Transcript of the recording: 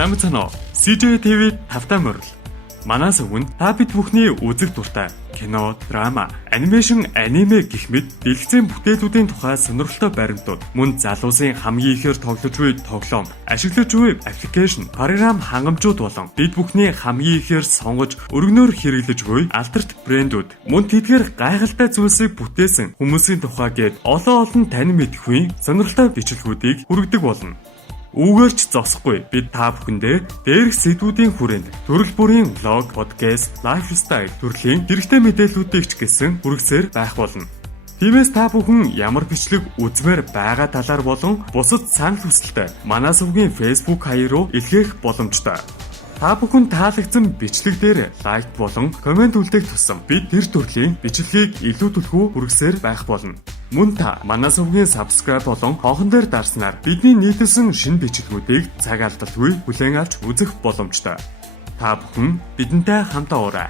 Сайн байна уу? CJ TV тавтай морил. Манаас өвөнд та бид бүхний үзэг дуртай кино, драма, анимашн, аниме гэх мэт дэлгэцийн бүтээлүүдийн тухай сонирхолтой баримтууд, мөн залуусын хамгийн ихээр тоглож буй тоглоом, ашиглаж буй аппликейшн, програм хангамжууд болон бид бүхний хамгийн ихээр сонгож өргөнөөр хэрэглэж буй алдарт брэндүүд, мөн тэдгээр гайхалтай зүйлсийг бүтээсэн хүмүүсийн тухай гээд олон тань мэдхгүй сонирхолтой бичлэгүүдийг хүргэдэг болно. Үүгээрч зогсохгүй бид та бүхэндээ дээрх сэдвүүдийн хүрээнд төрөл бүрийн влог, подкаст, лайфстайл төрлийн хэрэгтэй мэдээллүүдийг ч гэсэн хүргэсээр байх болно. Тиймээс та бүхэн ямар бичлэг үзмээр байгаа талаар болон бусад санал хүсэлтэй Манаас өвгийн Facebook хаяг руу илгээх боломжтой. Та бүхэн таалагдсан бичлэг дээр лайк болон комент үлдээх тусам бид тэр төрлийн бичлэгийг илүү түлхүү хүргэсээр байх болно. Мөн та Манаас өвгийн subscribe болон хонхон дээр дарснаар бидний нийтэлсэн шинэ бичлэгүүдийг цаг алдалгүй хүлээн авч үзэх боломжтой. Та бүхэн бидэнтэй хамтаа уурай.